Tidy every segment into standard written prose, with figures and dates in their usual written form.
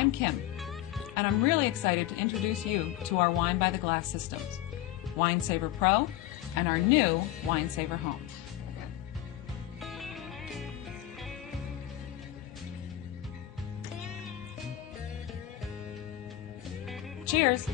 I'm Kim, and I'm really excited to introduce you to our Wine by the Glass systems, Wine Saver Pro and our new Wine Saver Home. Cheers!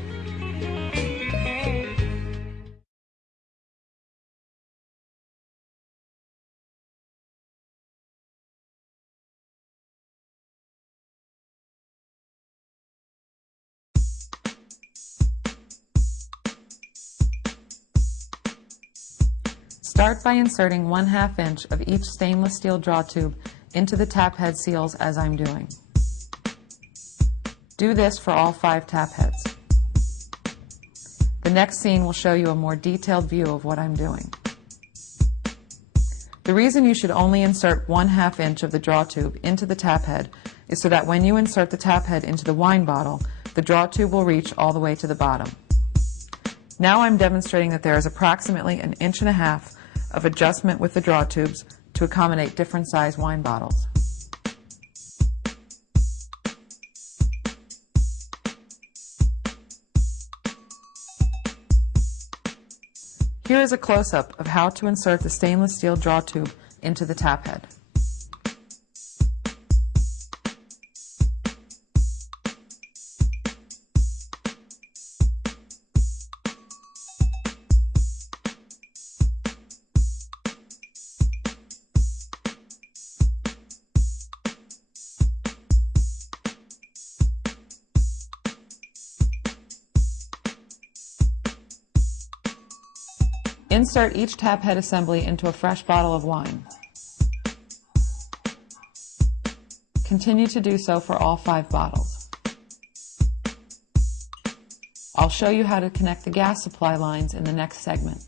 Start by inserting 1/2 inch of each stainless steel draw tube into the tap head seals as I'm doing. Do this for all 5 tap heads. The next scene will show you a more detailed view of what I'm doing. The reason you should only insert 1/2 inch of the draw tube into the tap head is so that when you insert the tap head into the wine bottle, the draw tube will reach all the way to the bottom. Now I'm demonstrating that there is approximately 1.5 inches of adjustment with the draw tubes to accommodate different size wine bottles. Here is a close-up of how to insert the stainless steel draw tube into the tap head. Insert each tap head assembly into a fresh bottle of wine. Continue to do so for all 5 bottles. I'll show you how to connect the gas supply lines in the next segment.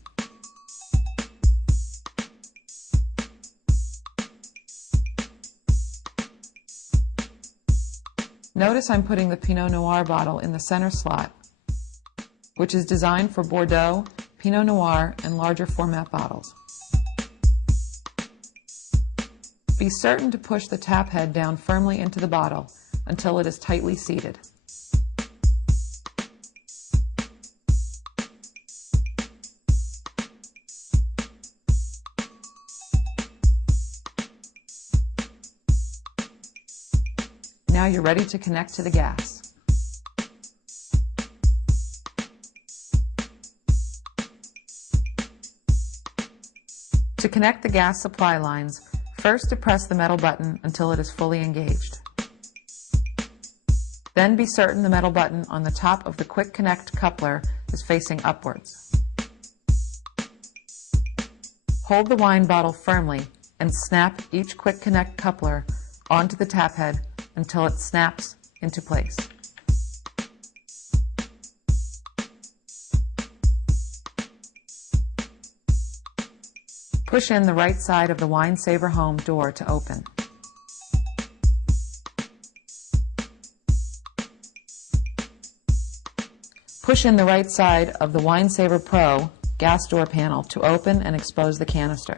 Notice I'm putting the Pinot Noir bottle in the center slot, which is designed for Bordeaux, Pinot Noir, and larger format bottles. Be certain to push the tap head down firmly into the bottle until it is tightly seated. Now you're ready to connect to the gas. To connect the gas supply lines, first depress the metal button until it is fully engaged. Then be certain the metal button on the top of the Quick Connect coupler is facing upwards. Hold the wine bottle firmly and snap each Quick Connect coupler onto the tap head until it snaps into place. Push in the right side of the Wine Saver Home door to open. Push in the right side of the Wine Saver Pro gas door panel to open and expose the canister.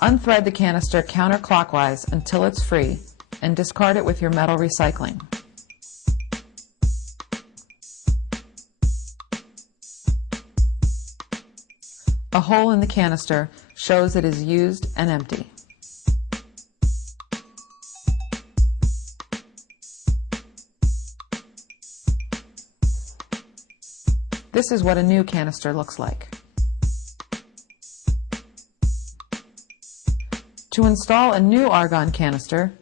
Unthread the canister counterclockwise until it's free and discard it with your metal recycling. A hole in the canister shows it is used and empty. This is what a new canister looks like. To install a new argon canister,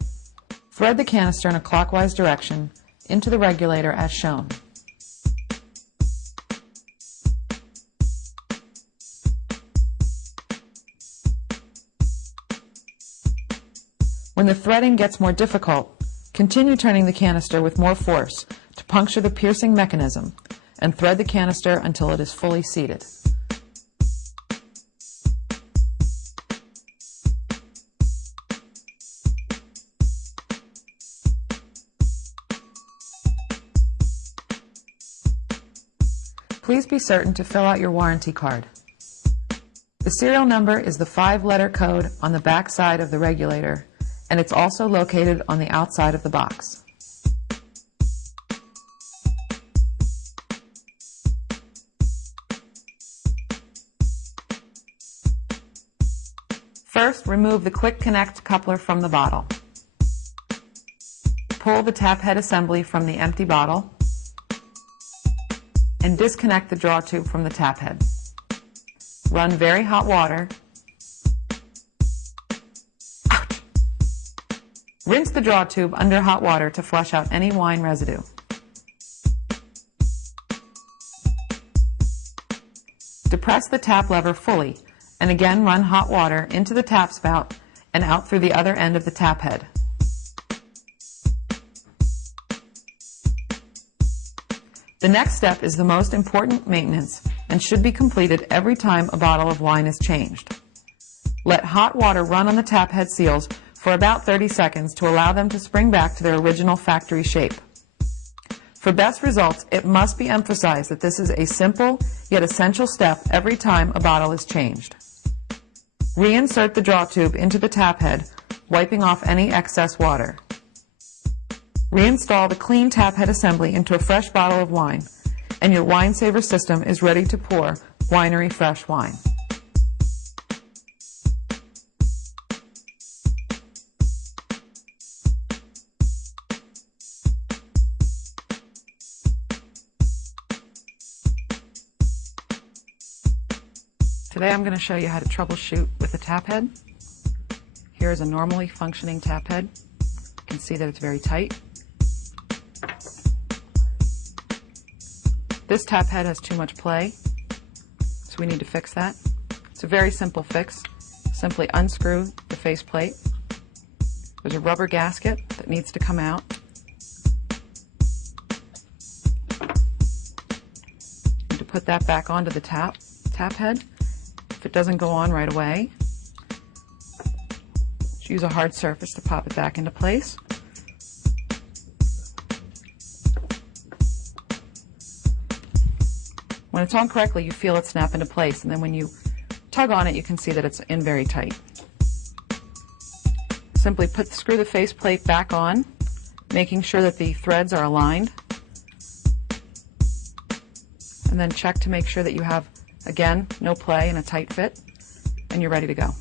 thread the canister in a clockwise direction into the regulator as shown. When the threading gets more difficult, continue turning the canister with more force to puncture the piercing mechanism and thread the canister until it is fully seated. Please be certain to fill out your warranty card. The serial number is the 5-letter code on the back side of the regulator and it's also located on the outside of the box. First, remove the Quick Connect coupler from the bottle. Pull the tap head assembly from the empty bottle and disconnect the draw tube from the tap head. Run very hot water. Ouch! Rinse the draw tube under hot water to flush out any wine residue. Depress the tap lever fully and again run hot water into the tap spout and out through the other end of the tap head. The next step is the most important maintenance and should be completed every time a bottle of wine is changed. Let hot water run on the tap head seals for about 30 seconds to allow them to spring back to their original factory shape. For best results, it must be emphasized that this is a simple yet essential step every time a bottle is changed. Reinsert the draw tube into the tap head, wiping off any excess water. Reinstall the clean tap head assembly into a fresh bottle of wine, and your wine saver system is ready to pour winery fresh wine. Today I'm going to show you how to troubleshoot with the tap head. Here is a normally functioning tap head. You can see that it's very tight. This tap head has too much play, so we need to fix that. It's a very simple fix. Simply unscrew the faceplate. There's a rubber gasket that needs to come out. Need to put that back onto the tap head. If it doesn't go on right away, just use a hard surface to pop it back into place. When it's on correctly, you feel it snap into place, and then when you tug on it, you can see that it's in very tight. Simply screw the faceplate back on, making sure that the threads are aligned, and then check to make sure that you have, again, no play and a tight fit, and you're ready to go.